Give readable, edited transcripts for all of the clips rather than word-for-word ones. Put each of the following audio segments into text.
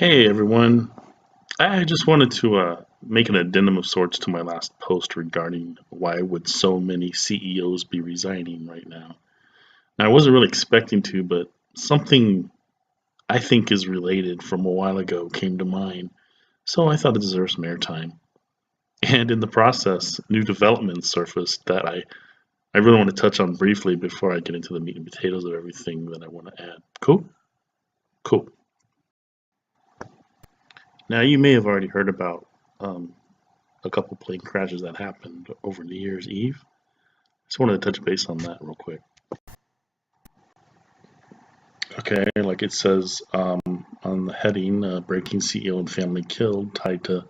Hey everyone, I just wanted to make an addendum of sorts to my last post regarding why would so many CEOs be resigning right now. Now I wasn't really expecting to, but something I think is related from a while ago came to mind, so I thought it deserves some airtime. And in the process, new developments surfaced that I really want to touch on briefly before I get into the meat and potatoes of everything that I want to add. Cool? Cool. Now you may have already heard about um, a couple plane crashes that happened over New Year's Eve. Just wanted to touch base on that real quick. Okay, like it says on the heading, Breaking CEO and Family Killed, tied to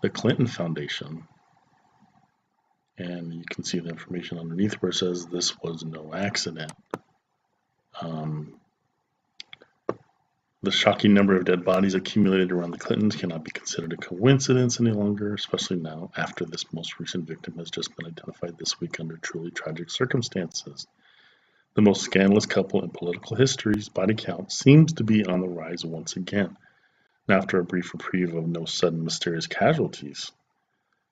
the Clinton Foundation. And you can see the information underneath where it says this was no accident. Um, the shocking number of dead bodies accumulated around the Clintons cannot be considered a coincidence any longer, especially now after this most recent victim has just been identified this week under truly tragic circumstances. The most scandalous couple in political history's body count seems to be on the rise once again, after a brief reprieve of no sudden mysterious casualties.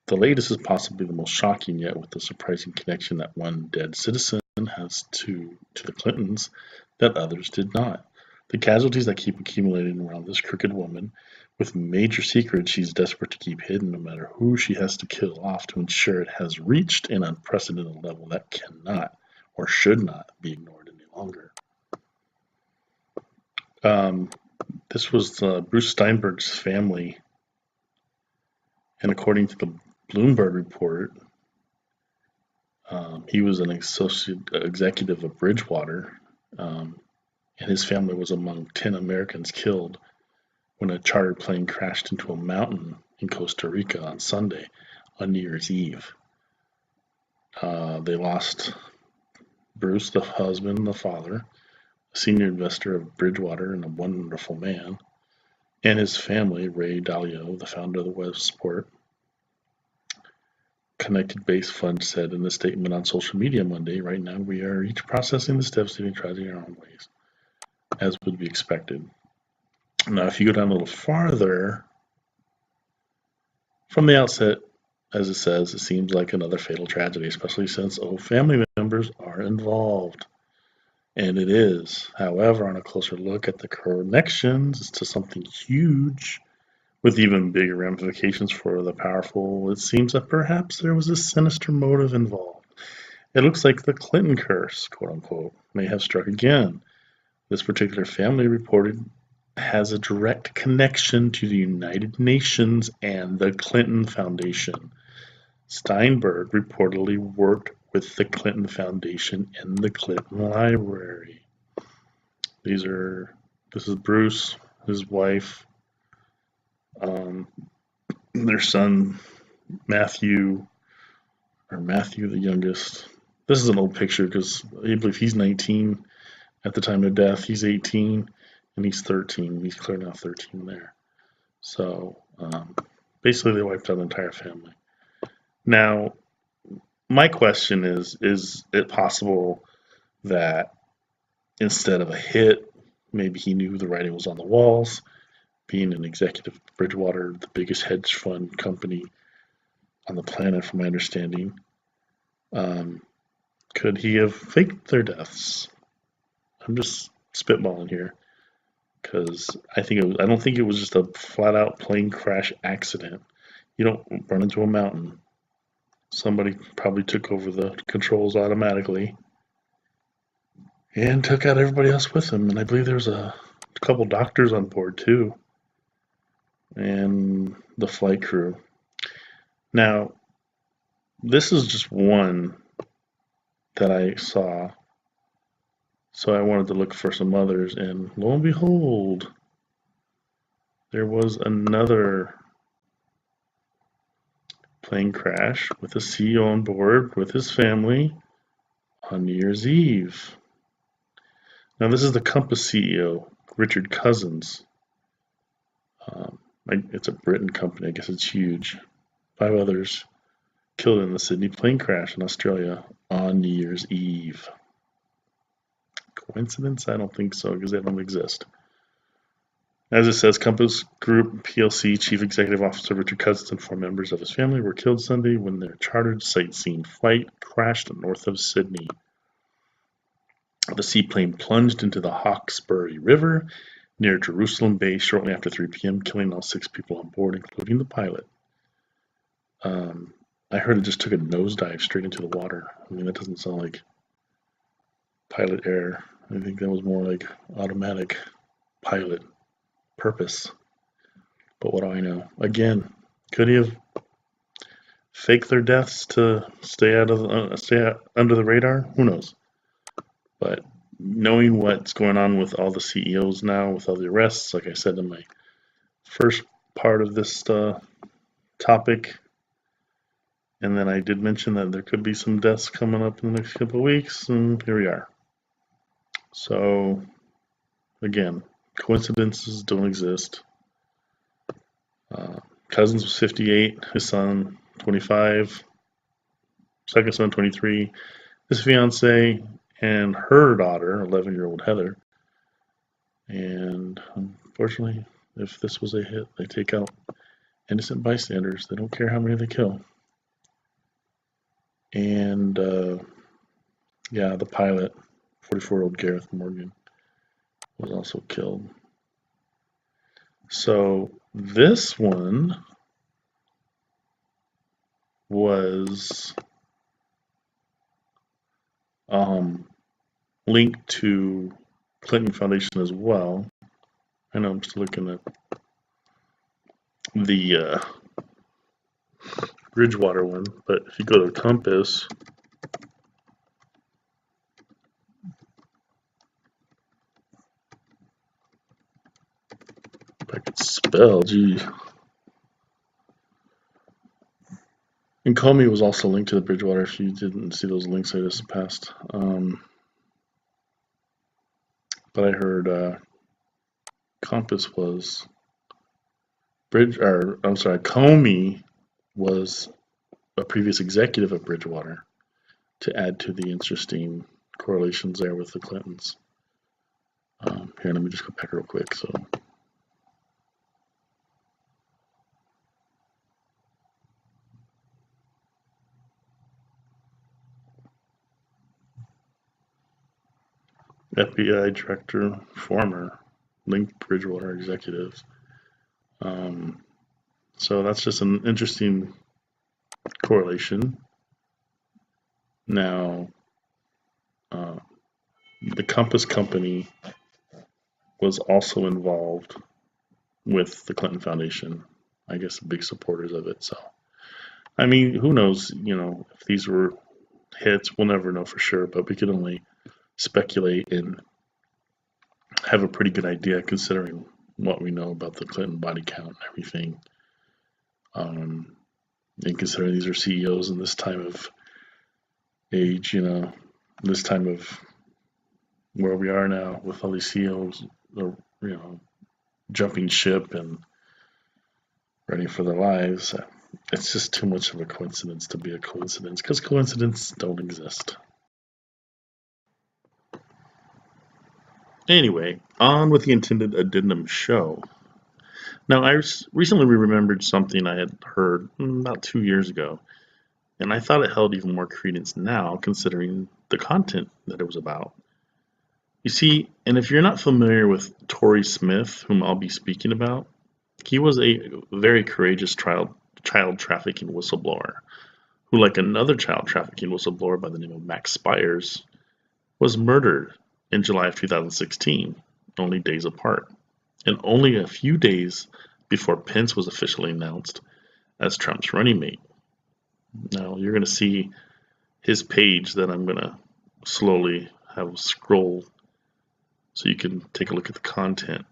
The latest is possibly the most shocking yet, with the surprising connection that one dead citizen has to the Clintons that others did not. The casualties that keep accumulating around this crooked woman, with major secrets she's desperate to keep hidden no matter who she has to kill off to ensure it has reached an unprecedented level that cannot or should not be ignored any longer. Um, this was Bruce Steinberg's family, and according to the Bloomberg report, he was an associate executive of Bridgewater, and his family was among 10 Americans killed when a charter plane crashed into a mountain in Costa Rica on Sunday, on New Year's Eve. They lost Bruce, the husband, the father, a senior investor of Bridgewater and a wonderful man, and his family, Ray Dalio, the founder of the Westport Connected Base Fund, said in a statement on social media Monday, "Right now we are each processing this devastating tragedy in our own ways, as would be expected." Now, if you go down a little farther, from the outset, as it says, it seems like another fatal tragedy, especially since family members are involved. And it is. However, on a closer look at the connections to something huge, with even bigger ramifications for the powerful, it seems that perhaps there was a sinister motive involved. It looks like the Clinton curse, quote unquote, may have struck again. This particular family reported has a direct connection to the United Nations and the Clinton Foundation. Steinberg reportedly worked with the Clinton Foundation and the Clinton Library. This is Bruce, his wife, their son Matthew, or Matthew the youngest. This is an old picture because I believe he's 19 at the time of death. He's 18 and he's 13. He's clear now 13 there. So basically, they wiped out the entire family. Now, my question is it possible that instead of a hit, maybe he knew the writing was on the walls? Being an executive at Bridgewater, the biggest hedge fund company on the planet, from my understanding, could he have faked their deaths? I'm just spitballing here because I don't think it was just a flat out plane crash accident. You don't run into a mountain. Somebody probably took over the controls automatically and took out everybody else with them. And I believe there was a couple doctors on board too, and the flight crew. Now, this is just one that I saw, so I wanted to look for some others, and lo and behold, there was another plane crash with a CEO on board with his family on New Year's Eve. Now, this is the Compass CEO, Richard Cousins. It's a Britain company. I guess it's huge. 5 others killed in the Sydney plane crash in Australia on New Year's Eve. Coincidence? I don't think so, because they don't exist. As it says, Compass Group plc Chief Executive Officer Richard Cousins and 4 members of his family were killed Sunday when their chartered sightseeing flight crashed north of Sydney. The seaplane plunged into the Hawkesbury River near Jerusalem Bay shortly after 3 p.m., killing all 6 people on board, including the pilot. I heard it just took a nosedive straight into the water. I mean, that doesn't sound like pilot error. I think that was more like automatic pilot purpose. But what do I know? Again, could he have faked their deaths to stay under the radar? Who knows? But knowing what's going on with all the CEOs now, with all the arrests, like I said in my first part of this topic, and then I did mention that there could be some deaths coming up in the next couple of weeks, and here we are. So, again, coincidences don't exist. Cousins was 58, his son 25, second son 23, his fiance and her daughter, 11-year-old Heather. And unfortunately, if this was a hit, they take out innocent bystanders. They don't care how many they kill. And yeah, the pilot, 44-year-old Gareth Morgan, was also killed. So this one was linked to Clinton Foundation as well. I know I'm still looking at the Bridgewater one, but if you go to Compass, if I could spell, gee. And Comey was also linked to the Bridgewater if you didn't see those links I just passed. But I heard Compass was Comey was a previous executive of Bridgewater, to add to the interesting correlations there with the Clintons. Here, let me just go back real quick. So, FBI director, former linked Bridgewater executives. So that's just an interesting correlation. Now, the Compass Company was also involved with the Clinton Foundation. I guess big supporters of it. So, I mean, who knows? You know, if these were hits, we'll never know for sure. But we could only speculate and have a pretty good idea considering what we know about the Clinton body count and everything. And considering these are CEOs in this time of age, you know, this time of where we are now with all these CEOs, you know, jumping ship and ready for their lives. It's just too much of a coincidence to be a coincidence, because coincidences don't exist. Anyway, on with the intended addendum show. Now, I recently remembered something I had heard about 2 years ago, and I thought it held even more credence now, considering the content that it was about. You see, and if you're not familiar with Tory Smith, whom I'll be speaking about, he was a very courageous child trafficking whistleblower, who, like another child trafficking whistleblower by the name of Max Spires, was murdered in July of 2016, only days apart, and only a few days before Pence was officially announced as Trump's running mate. Now, you're going to see his page that I'm going to slowly have scroll so you can take a look at the content.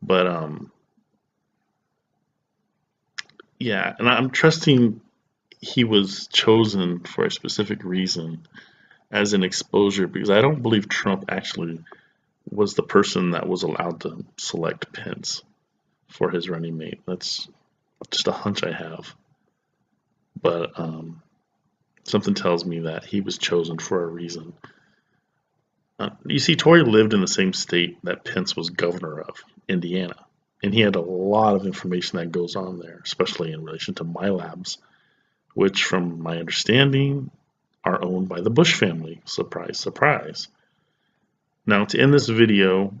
But yeah, and I'm trusting he was chosen for a specific reason as an exposure, because I don't believe Trump actually was the person that was allowed to select Pence for his running mate. That's just a hunch I have. But something tells me that he was chosen for a reason. You see, Tory lived in the same state that Pence was governor of, Indiana, and he had a lot of information that goes on there, especially in relation to my labs, which, from my understanding, are owned by the Bush family. Surprise, surprise. Now, to end this video,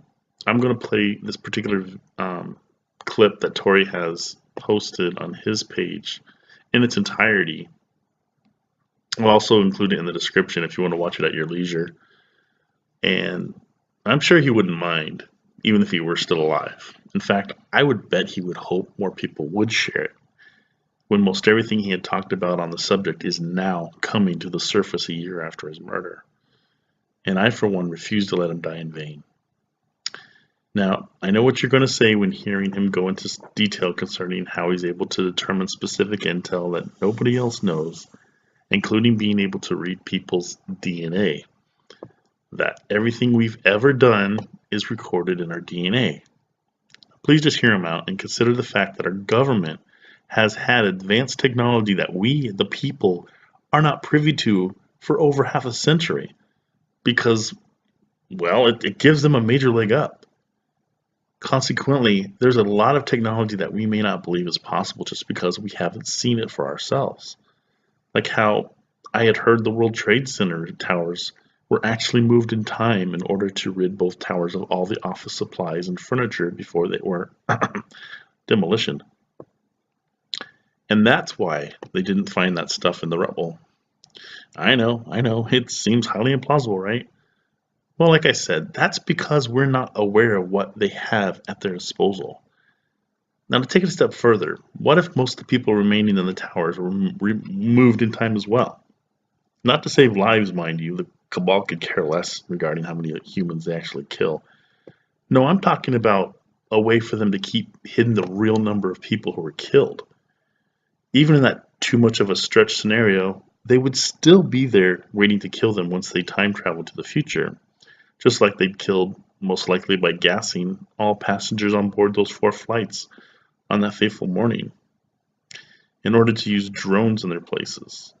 I'm going to play this particular clip that Tory has posted on his page in its entirety. I'll also include it in the description if you want to watch it at your leisure. And I'm sure he wouldn't mind, even if he were still alive. In fact, I would bet he would hope more people would share it, when most everything he had talked about on the subject is now coming to the surface a year after his murder. And I, for one, refuse to let him die in vain. Now, I know what you're going to say when hearing him go into detail concerning how he's able to determine specific intel that nobody else knows, including being able to read people's DNA. That everything we've ever done is recorded in our DNA. Please just hear him out and consider the fact that our government has had advanced technology that we, the people, are not privy to for over half a century because, well, it gives them a major leg up. Consequently, there's a lot of technology that we may not believe is possible just because we haven't seen it for ourselves. Like how I had heard the World Trade Center towers were actually moved in time in order to rid both towers of all the office supplies and furniture before they were demolition. And that's why they didn't find that stuff in the rubble. I know, it seems highly implausible, right? Well, like I said, that's because we're not aware of what they have at their disposal. Now, to take it a step further, what if most of the people remaining in the towers were moved in time as well? Not to save lives, mind you, the cabal could care less regarding how many humans they actually kill. No, I'm talking about a way for them to keep hidden the real number of people who were killed. Even in that too much of a stretch scenario, they would still be there waiting to kill them once they time traveled to the future, just like they'd killed, most likely by gassing, all passengers on board those 4 flights on that fateful morning, in order to use drones in their places.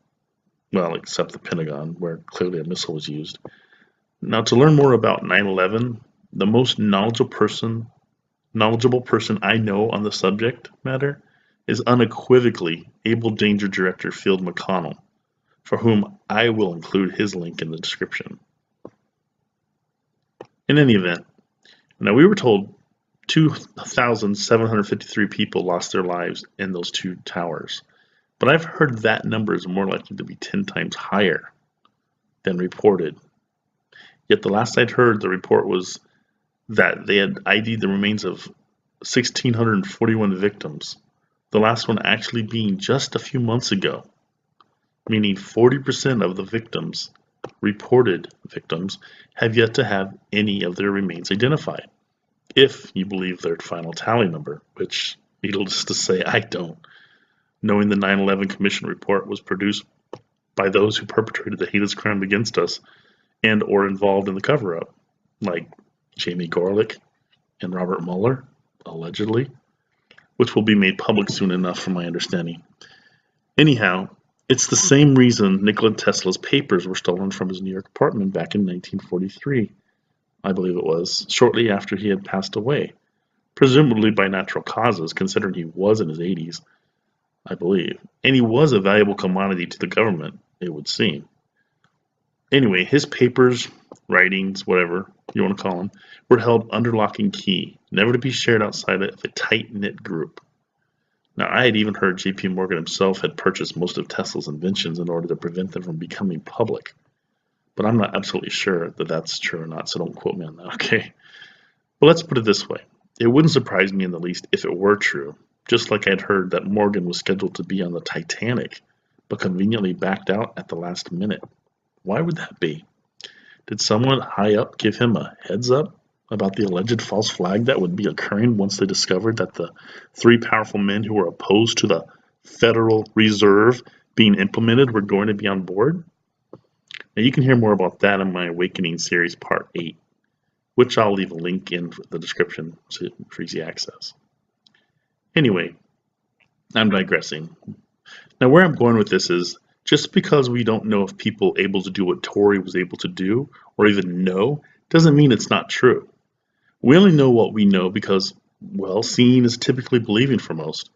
Well, except the Pentagon, where clearly a missile was used. Now, to learn more about 9/11, the most knowledgeable person I know on the subject matter is unequivocally Able Danger Director Field McConnell, for whom I will include his link in the description. In any event, now we were told 2,753 people lost their lives in those 2 towers, but I've heard that number is more likely to be 10 times higher than reported. Yet the last I'd heard, the report was that they had ID'd the remains of 1,641 victims, the last one actually being just a few months ago, meaning 40% of the victims, reported victims, have yet to have any of their remains identified, if you believe their final tally number, which, needless to say, I don't, knowing the 9/11 Commission report was produced by those who perpetrated the heinous crime against us and or involved in the cover-up, like Jamie Gorelick and Robert Mueller, allegedly, which will be made public soon enough from my understanding. Anyhow, it's the same reason Nikola Tesla's papers were stolen from his New York apartment back in 1943, I believe it was, shortly after he had passed away, presumably by natural causes, considering he was in his 80s, I believe, and he was a valuable commodity to the government, it would seem. Anyway, his papers, writings, whatever you want to call them, were held under lock and key, never to be shared outside of a tight-knit group. Now, I had even heard J.P. Morgan himself had purchased most of Tesla's inventions in order to prevent them from becoming public. But I'm not absolutely sure that that's true or not, so don't quote me on that, okay? But let's put it this way. It wouldn't surprise me in the least if it were true, just like I'd heard that Morgan was scheduled to be on the Titanic, but conveniently backed out at the last minute. Why would that be? Did someone high up give him a heads up about the alleged false flag that would be occurring once they discovered that the 3 powerful men who were opposed to the Federal Reserve being implemented were going to be on board? Now, you can hear more about that in my Awakening series Part 8, which I'll leave a link in the description for easy access. Anyway, I'm digressing. Now, where I'm going with this is, Just because we don't know if people able to do what Tory was able to do, or even know, doesn't mean it's not true. We only know what we know because, well, seeing is typically believing for most.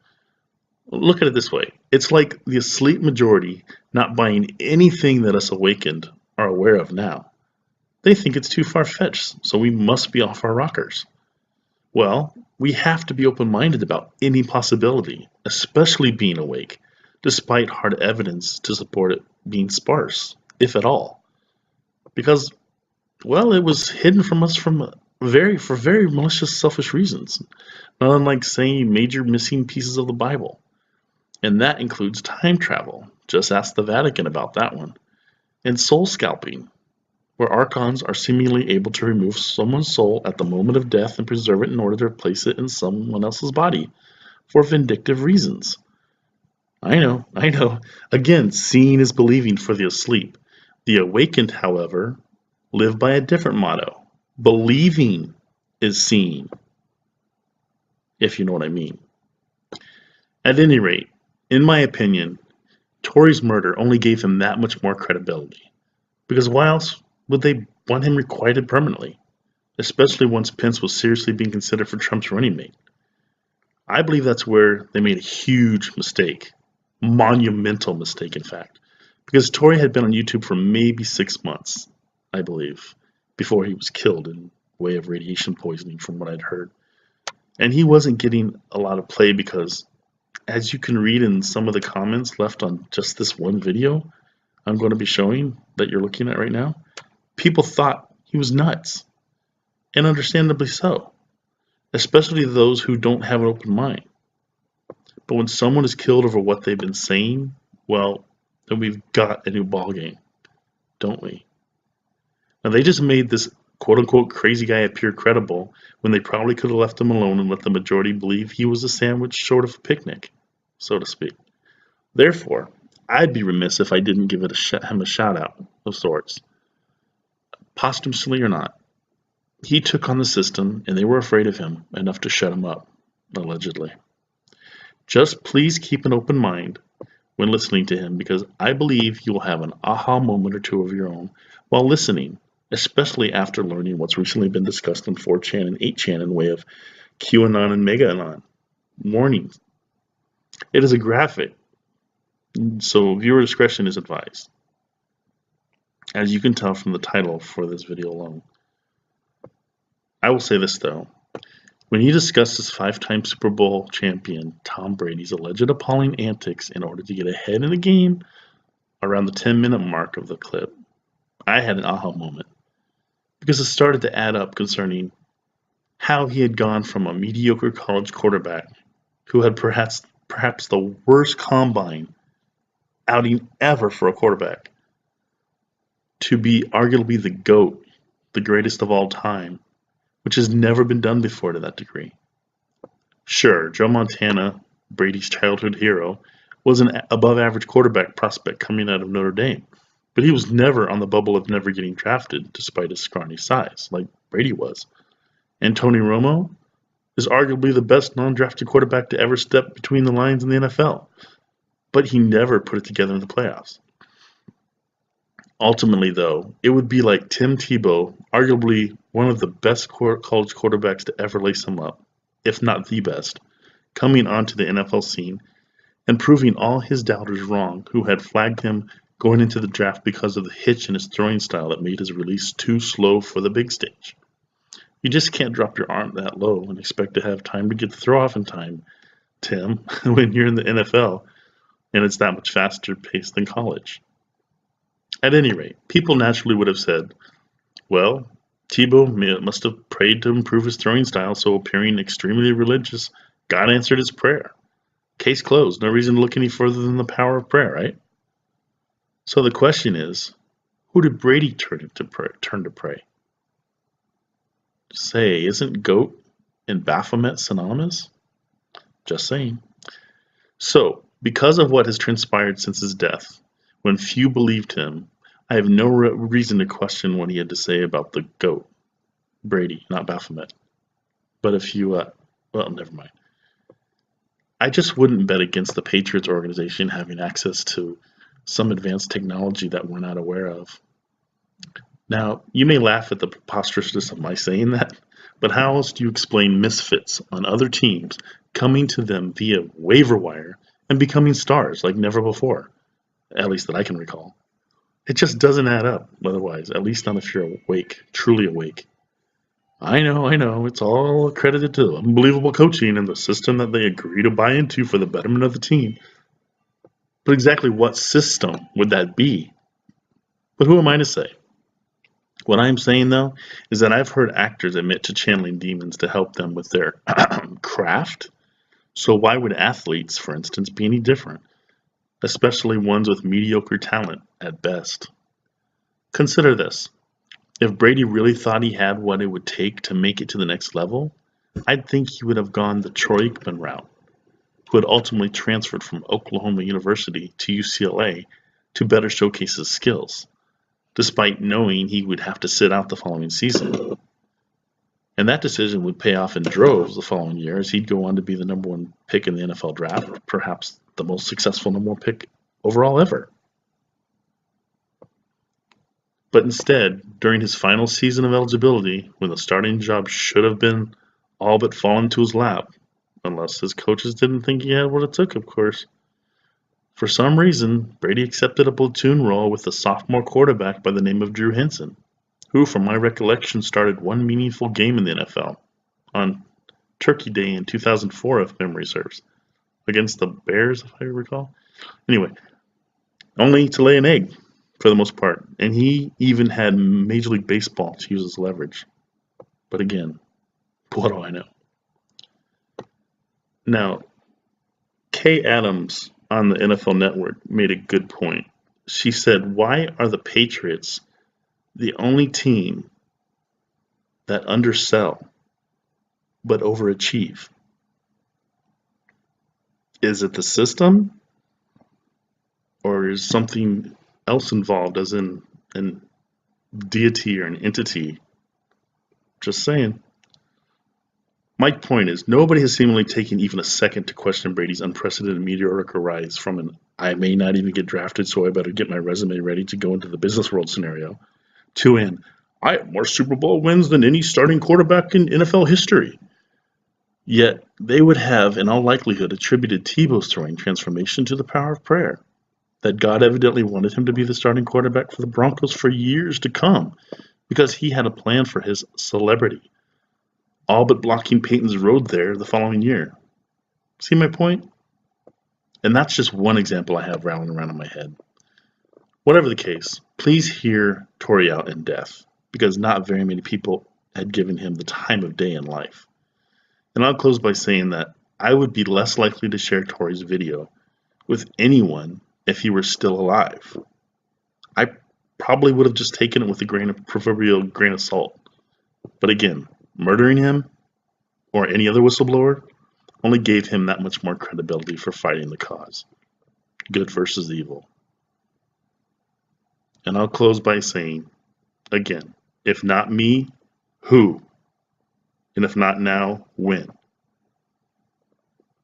Look at it this way. It's like the asleep majority not buying anything that us awakened are aware of now. They think it's too far-fetched, so we must be off our rockers. Well, we have to be open-minded about any possibility, especially being awake, despite hard evidence to support it being sparse, if at all. Because, well, it was hidden from us for very malicious, selfish reasons, not unlike saying major missing pieces of the Bible. And that includes time travel. Just ask the Vatican about that one. And soul scalping, where archons are seemingly able to remove someone's soul at the moment of death and preserve it in order to replace it in someone else's body for vindictive reasons. I know. Again, seeing is believing for the asleep. The awakened, however, live by a different motto. Believing is seeing, if you know what I mean. At any rate, in my opinion, Tory's murder only gave him that much more credibility. Because why else would they want him requited permanently? Especially once Pence was seriously being considered for Trump's running mate. I believe that's where they made a huge mistake. Monumental mistake, in fact. Because Tory had been on YouTube for maybe 6 months, I believe, before he was killed in way of radiation poisoning, from what I'd heard. And he wasn't getting a lot of play because, as you can read in some of the comments left on just this one video I'm going to be showing that you're looking at right now, people thought he was nuts. And understandably so. Especially those who don't have an open mind. But when someone is killed over what they've been saying, well, then we've got a new ballgame, don't we? Now, they just made this quote-unquote crazy guy appear credible when they probably could have left him alone and let the majority believe he was a sandwich short of a picnic, so to speak. Therefore, I'd be remiss if I didn't give him a shout-out of sorts. Posthumously or not, he took on the system and they were afraid of him enough to shut him up, allegedly. Just please keep an open mind when listening to him, because I believe you will have an aha moment or two of your own while listening, especially after learning what's recently been discussed on 4chan and 8chan in way of QAnon and MegaAnon. Warnings. It is a graphic, so viewer discretion is advised. As you can tell from the title for this video alone. I will say this though. When he discusses 5-time Super Bowl champion Tom Brady's alleged appalling antics in order to get ahead in the game around the 10-minute mark of the clip, I had an aha moment. Because it started to add up concerning how he had gone from a mediocre college quarterback who had perhaps the worst combine outing ever for a quarterback to be arguably the GOAT, the greatest of all time, which has never been done before to that degree. Sure, Joe Montana, Brady's childhood hero, was an above-average quarterback prospect coming out of Notre Dame, but he was never on the bubble of never getting drafted despite his scrawny size, like Brady was. And Tony Romo is arguably the best non-drafted quarterback to ever step between the lines in the NFL, but he never put it together in the playoffs. Ultimately, though, it would be like Tim Tebow, arguably one of the best college quarterbacks to ever lace him up, if not the best, coming onto the NFL scene and proving all his doubters wrong who had flagged him going into the draft because of the hitch in his throwing style that made his release too slow for the big stage. You just can't drop your arm that low and expect to have time to get the throw off in time, Tim, when you're in the NFL and it's that much faster paced than college. At any rate, people naturally would have said, well, Tebow must have prayed to improve his throwing style, so appearing extremely religious, God answered his prayer. Case closed. No reason to look any further than the power of prayer, right? So the question is, who did Brady turn to pray? Say, isn't GOAT and Baphomet synonymous? Just saying. So, because of what has transpired since his death, when few believed him, I have no reason to question what he had to say about the GOAT, Brady, not Baphomet. But if you, well, never mind. I just wouldn't bet against the Patriots organization having access to some advanced technology that we're not aware of. Now, you may laugh at the preposterousness of my saying that, but how else do you explain misfits on other teams coming to them via waiver wire and becoming stars like never before, at least that I can recall? It just doesn't add up otherwise, at least not if you're awake, truly awake. I know, it's all accredited to unbelievable coaching and the system that they agree to buy into for the betterment of the team. But exactly what system would that be? But who am I to say? What I'm saying, though, is that I've heard actors admit to channeling demons to help them with their craft. So why would athletes, for instance, be any different? Especially ones with mediocre talent at best. Consider this. If Brady really thought he had what it would take to make it to the next level, I'd think he would have gone the Troy Aikman route, who had ultimately transferred from Oklahoma University to UCLA to better showcase his skills, despite knowing he would have to sit out the following season. And that decision would pay off in droves the following year as he'd go on to be the number one pick in the NFL draft, perhaps the most successful number one pick overall ever. But instead, during his final season of eligibility, when the starting job should have been all but fallen to his lap, unless his coaches didn't think he had what it took, of course, for some reason, Brady accepted a platoon role with a sophomore quarterback by the name of Drew Henson, who, from my recollection, started one meaningful game in the NFL on Turkey Day in 2004, if memory serves, against the Bears, if I recall. Anyway, only to lay an egg for the most part, and he even had Major League Baseball to use as leverage. But again, what do I know? Now, Kay Adams on the NFL Network made a good point. She said, why are the Patriots the only team that undersell but overachieve? Is it the system, or is something else involved, as in an deity or an entity? Just saying. My point is, nobody has seemingly taken even a second to question Brady's unprecedented meteoric rise from an I may not even get drafted, so I better get my resume ready to go into the business world scenario, to an I have more Super Bowl wins than any starting quarterback in NFL history. Yet they would have, in all likelihood, attributed Tebow's throwing transformation to the power of prayer, that God evidently wanted him to be the starting quarterback for the Broncos for years to come, because he had a plan for his celebrity, all but blocking Peyton's road there the following year. See my point? And that's just one example I have rattling around in my head. Whatever the case, please hear Tory out in death, because not very many people had given him the time of day in life. And I'll close by saying that I would be less likely to share Tory's video with anyone if he were still alive. I probably would have just taken it with a proverbial grain of salt. But again, murdering him or any other whistleblower only gave him that much more credibility for fighting the cause. Good versus evil. And I'll close by saying, again, if not me, who? And if not now, when?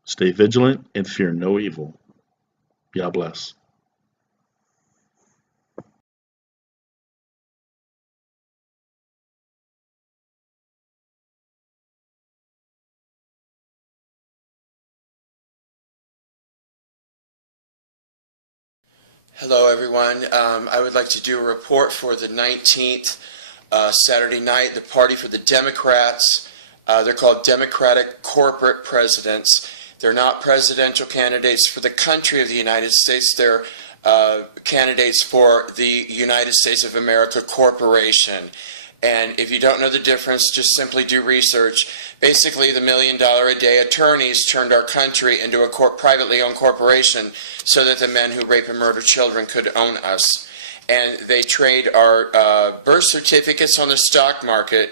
Stay vigilant and fear no evil. God bless. Hello, everyone. I would like to do a report for the 19th, Saturday night, the party for the Democrats. They're called Democratic Corporate Presidents. They're not presidential candidates for the country of the United States. They're candidates for the United States of America Corporation. And if you don't know the difference, just simply do research. Basically, the $1 million a day attorneys turned our country into a privately owned corporation so that the men who rape and murder children could own us. And they trade our birth certificates on the stock market,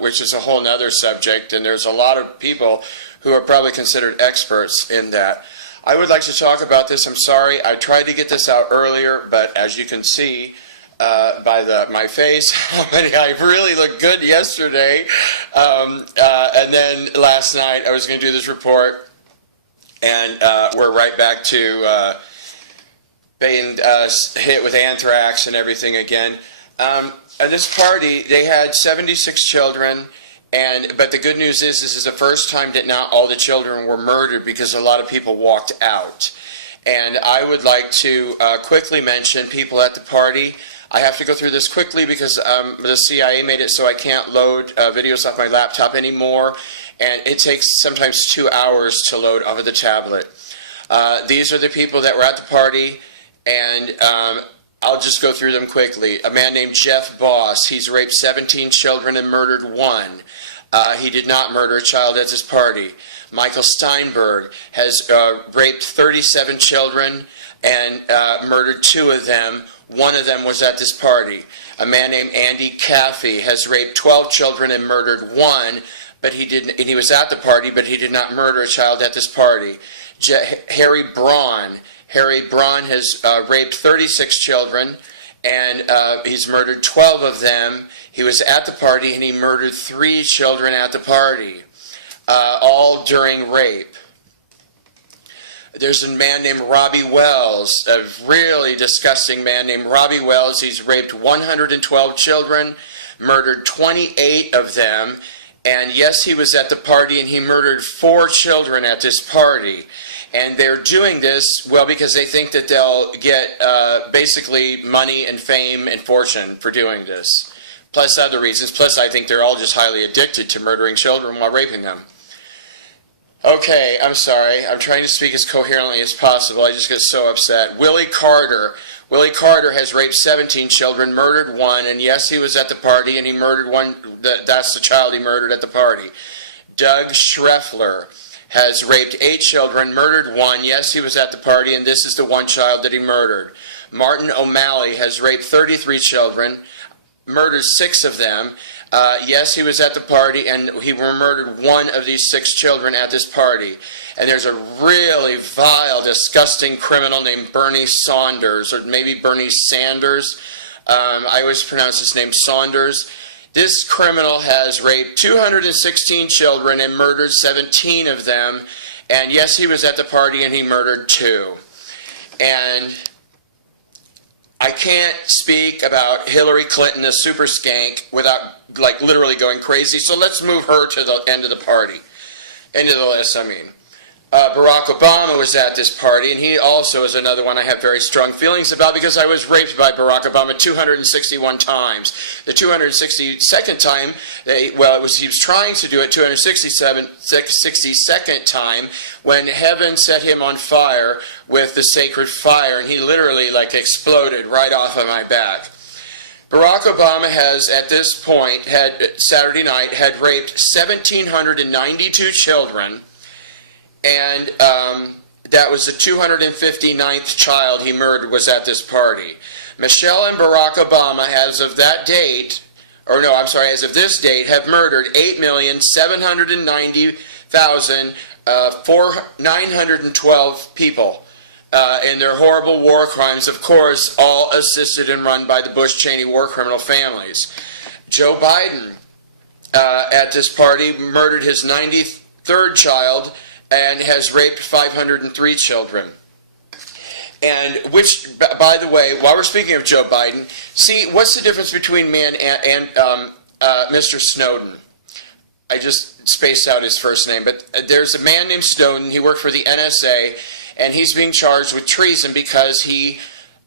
which is a whole other subject. And there's a lot of people who are probably considered experts in that. I would like to talk about this. I'm sorry, I tried to get this out earlier, but as you can see, by my face, I really looked good yesterday, and then last night I was going to do this report, and we're right back to being hit with anthrax and everything again. At this party, they had 76 children, but the good news is this is the first time that not all the children were murdered because a lot of people walked out. And I would like to quickly mention people at the party. I have to go through this quickly because the CIA made it so I can't load videos off my laptop anymore, and it takes sometimes 2 hours to load off of the tablet. These are the people that were at the party, and I'll just go through them quickly. A man named Jeff Boss, he's raped 17 children and murdered 1. He did not murder a child at this party. Michael Steinberg has raped 37 children and murdered 2 of them. 1 of them was at this party. A man named Andy Caffey has raped 12 children and murdered 1, but he was at the party, but he did not murder a child at this party. Harry Braun has raped 36 children, and he's murdered 12 of them. He was at the party, and he murdered 3 children at the party, all during rape. There's a man named Robbie Wells, a really disgusting man named Robbie Wells. He's raped 112 children, murdered 28 of them, and yes, he was at the party, and he murdered 4 children at this party. And they're doing this, well, because they think that they'll get basically money and fame and fortune for doing this, plus other reasons. Plus, I think they're all just highly addicted to murdering children while raping them. Okay, I'm sorry. I'm trying to speak as coherently as possible. I just get so upset. Willie Carter. Willie Carter has raped 17 children, murdered 1, and yes, he was at the party, and he murdered 1. That's the child he murdered at the party. Doug Schreffler has raped 8 children, murdered 1. Yes, he was at the party, and this is the 1 child that he murdered. Martin O'Malley has raped 33 children, murdered 6 of them. Yes, he was at the party, and he murdered 1 of these 6 children at this party. And there's a really vile, disgusting criminal named Bernie Saunders, or maybe Bernie Sanders. I always pronounce his name Saunders. This criminal has raped 216 children and murdered 17 of them. And yes, he was at the party, and he murdered 2. And I can't speak about Hillary Clinton, a super skank, without literally going crazy. So let's move her to the end of the party. End of the list, I mean. Barack Obama was at this party, and he also is another one I have very strong feelings about because I was raped by Barack Obama 261 times. The 262nd time, he was trying to do it 262nd time when heaven set him on fire with the sacred fire, and he literally exploded right off of my back. Barack Obama has, at this point, Saturday night, had raped 1,792 children, and that was the 259th child he murdered was at this party. Michelle and Barack Obama, as of this date, have murdered 8,790,912 people in their horrible war crimes, of course, all assisted and run by the Bush-Cheney war criminal families. Joe Biden, at this party, murdered his 93rd child and has raped 503 children. And which, by the way, while we're speaking of Joe Biden, see, what's the difference between me and Mr. Snowden? I just spaced out his first name, but there's a man named Snowden. He worked for the NSA, and he's being charged with treason because he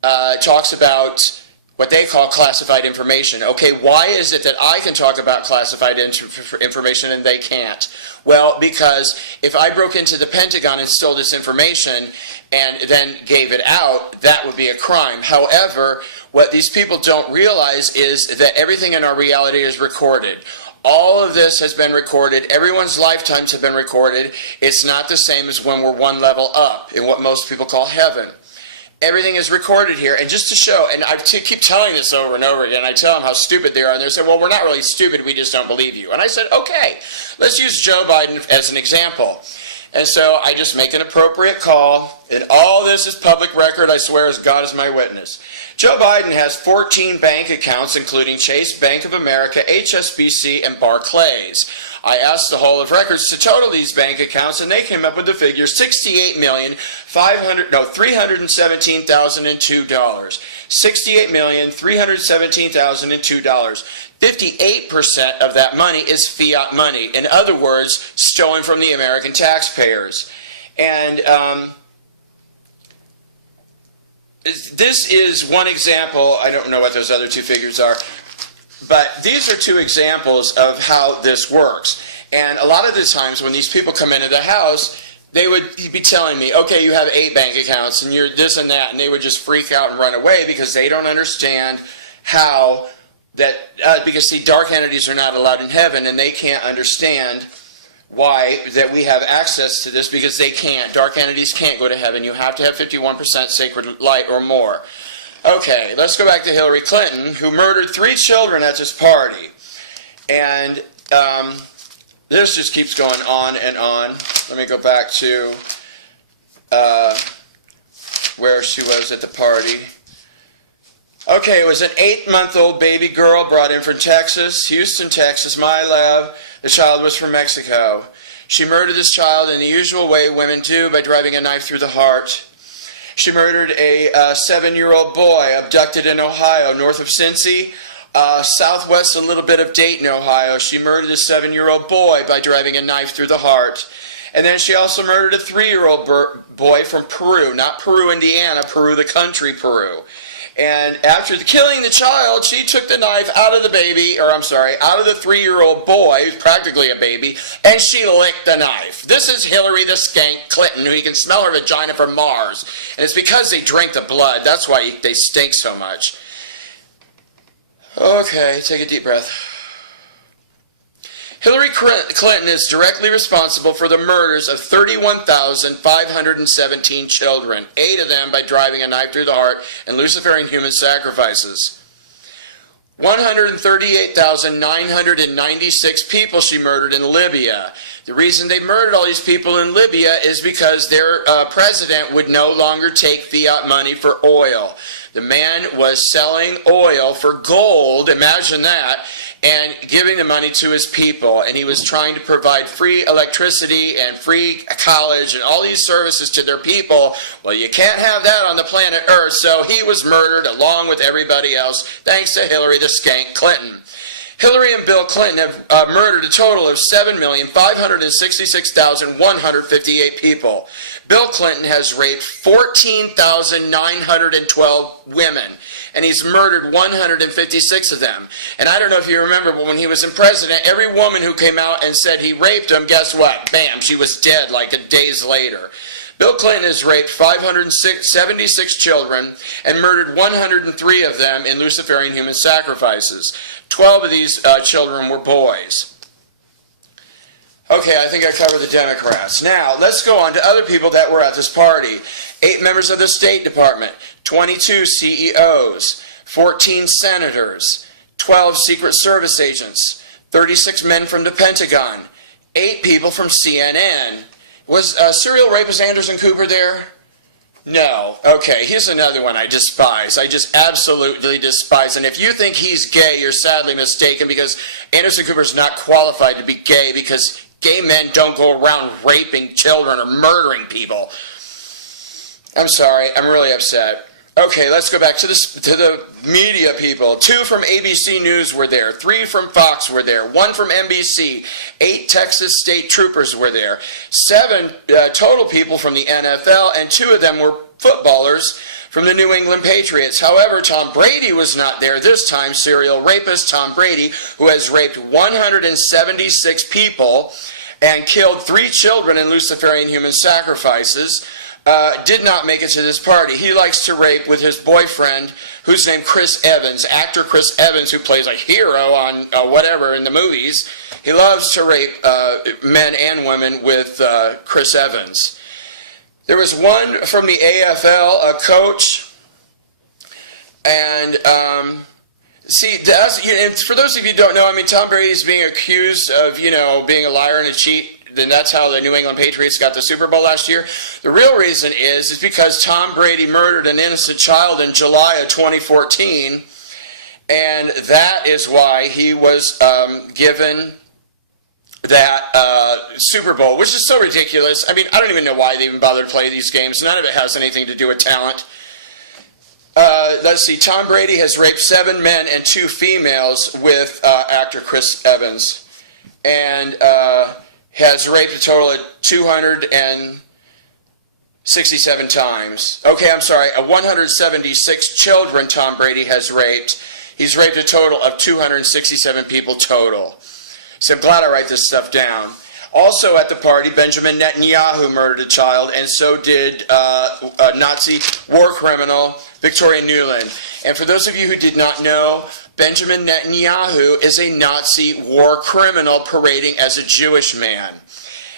talks about what they call classified information. Okay, why is it that I can talk about classified information and they can't? Well, because if I broke into the Pentagon and stole this information and then gave it out, that would be a crime. However, what these people don't realize is that everything in our reality is recorded. All of this has been recorded. Everyone's lifetimes have been recorded. It's not the same as when we're one level up in what most people call heaven. Everything is recorded here, and just to show, and I keep telling this over and over again, I tell them how stupid they are, and they say, well, we're not really stupid, we just don't believe you. And I said, okay, let's use Joe Biden as an example. And so I just make an appropriate call, and all this is public record, I swear as God is my witness. Joe Biden has 14 bank accounts, including Chase, Bank of America, HSBC, and Barclays. I asked the Hall of Records to total these bank accounts, and they came up with the figure $68,317,002. $68,317,002. 58% of that money is fiat money. In other words, stolen from the American taxpayers. And this is one example. I don't know what those other two figures are. But these are two examples of how this works. And a lot of the times when these people come into the house, they would be telling me, okay, you have 8 bank accounts and you're this and that, and they would just freak out and run away because they don't understand how that, because see, dark entities are not allowed in heaven, and they can't understand why that we have access to this, because they can't. Dark entities can't go to heaven. You have to have 51% sacred light or more. Okay, let's go back to Hillary Clinton, who murdered 3 children at this party. And this just keeps going on and on. Let me go back to where she was at the party. Okay, it was an 8-month-old baby girl brought in from Texas, Houston, Texas, my love. The child was from Mexico. She murdered this child in the usual way women do, by driving a knife through the heart. She murdered a 7-year-old boy abducted in Ohio, north of Cincy, southwest a little bit of Dayton, Ohio. She murdered a 7-year-old boy by driving a knife through the heart. And then she also murdered a 3-year-old boy from Peru, not Peru, Indiana, Peru, the country, Peru. And after killing the child, she took the knife out of the baby, out of the 3-year-old boy, who's practically a baby, and she licked the knife. This is Hillary the Skank Clinton, who you can smell her vagina from Mars. And it's because they drink the blood. That's why they stink so much. Okay, take a deep breath. Hillary Clinton is directly responsible for the murders of 31,517 children, 8 of them by driving a knife through the heart and Luciferian human sacrifices. 138,996 people she murdered in Libya. The reason they murdered all these people in Libya is because their president would no longer take fiat money for oil. The man was selling oil for gold, imagine that, and giving the money to his people. And he was trying to provide free electricity and free college and all these services to their people. Well, you can't have that on the planet Earth, so he was murdered along with everybody else, thanks to Hillary the Skank Clinton. Hillary and Bill Clinton have murdered a total of 7,566,158 people. Bill Clinton has raped 14,912 women, and he's murdered 156 of them. And I don't know if you remember, but when he was in president, every woman who came out and said he raped them, guess what? Bam, she was dead like days later. Bill Clinton has raped 576 children and murdered 103 of them in Luciferian human sacrifices. 12 of these children were boys. Okay, I think I covered the Democrats. Now, let's go on to other people that were at this party. 8 members of the State Department, 22 CEOs, 14 senators, 12 Secret Service agents, 36 men from the Pentagon, 8 people from CNN. Was serial rapist Anderson Cooper there? No. Okay, here's another one I despise. I just absolutely despise. And if you think he's gay, you're sadly mistaken, because Anderson Cooper's not qualified to be gay, because gay men don't go around raping children or murdering people. I'm sorry, I'm really upset. Okay, let's go back to the media people. 2 from ABC News were there. 3 from Fox were there. 1 from NBC. 8 Texas state troopers were there. 7 total people from the NFL, and 2 of them were footballers from the New England Patriots. However, Tom Brady was not there this time. Serial rapist Tom Brady, who has raped 176 people and killed 3 children in Luciferian human sacrifices, did not make it to this party. He likes to rape with his boyfriend, who's named Chris Evans, actor Chris Evans, who plays a hero on whatever in the movies. He loves to rape men and women with Chris Evans. There was one from the AFL, a coach, and and for those of you who don't know, I mean, Tom Brady's being accused of, being a liar and a cheat then that's how the New England Patriots got the Super Bowl last year. The real reason is because Tom Brady murdered an innocent child in July of 2014, and that is why he was given that Super Bowl, which is so ridiculous. I mean, I don't even know why they even bother to play these games. None of it has anything to do with talent. Let's see, Tom Brady has raped 7 men and 2 females with actor Chris Evans, and has raped a total of 267 times. Okay, I'm sorry, 176 children Tom Brady has raped. He's raped a total of 267 people total. So I'm glad I write this stuff down. Also at the party, Benjamin Netanyahu murdered a child, and so did a Nazi war criminal, Victoria Nuland. And for those of you who did not know, Benjamin Netanyahu is a Nazi war criminal parading as a Jewish man,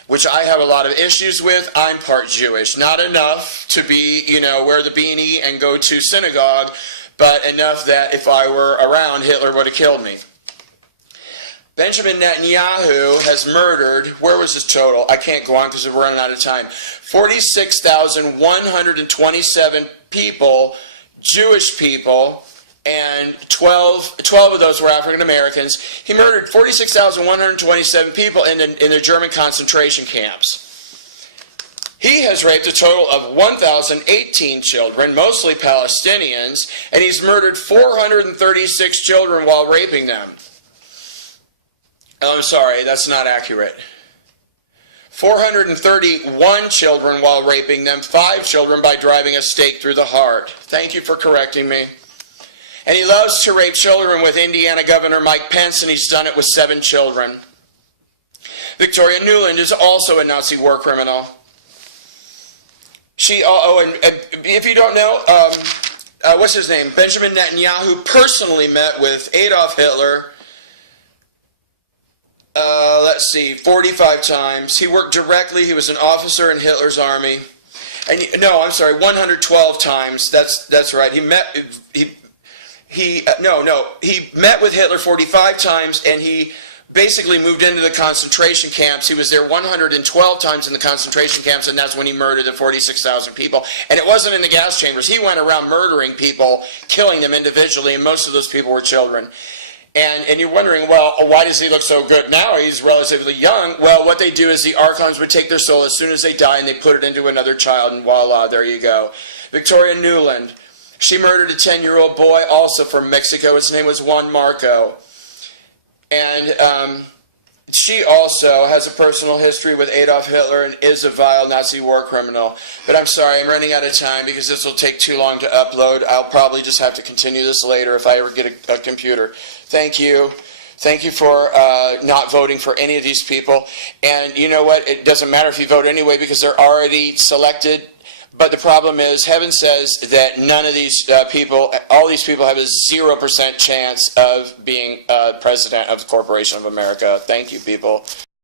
which I have a lot of issues with. I'm part Jewish. Not enough to be, wear the beanie and go to synagogue, but enough that if I were around, Hitler would have killed me. Benjamin Netanyahu has murdered, where was his total? I can't go on because we're running out of time. 46,127 people, Jewish people, and 12 of those were African Americans. He murdered 46,127 people in the German concentration camps. He has raped a total of 1,018 children, mostly Palestinians, and he's murdered 436 children while raping them. Oh, I'm sorry, that's not accurate. 431 children while raping them, 5 children by driving a stake through the heart. Thank you for correcting me. And he loves to rape children with Indiana Governor Mike Pence, and he's done it with 7 children. Victoria Nuland is also a Nazi war criminal. And if you don't know, what's his name? Benjamin Netanyahu personally met with Adolf Hitler, 45 times. He worked directly. He was an officer in Hitler's army. And 112 times. That's right. He met with Hitler 45 times, and he basically moved into the concentration camps. He was there 112 times in the concentration camps, and that's when he murdered the 46,000 people. And it wasn't in the gas chambers. He went around murdering people, killing them individually, and most of those people were children. And you're wondering, well, why does he look so good now? He's relatively young. Well, what they do is the archons would take their soul as soon as they die, and they put it into another child, and voila, there you go. Victoria Nuland, she murdered a 10-year-old boy also from Mexico. His name was Juan Marco. And she also has a personal history with Adolf Hitler and is a vile Nazi war criminal. But I'm sorry, I'm running out of time because this will take too long to upload. I'll probably just have to continue this later if I ever get a computer. Thank you. Thank you for not voting for any of these people. And you know what? It doesn't matter if you vote anyway because they're already selected. But the problem is, heaven says that none of these people, all these people have a 0% chance of being president of the Corporation of America. Thank you, people.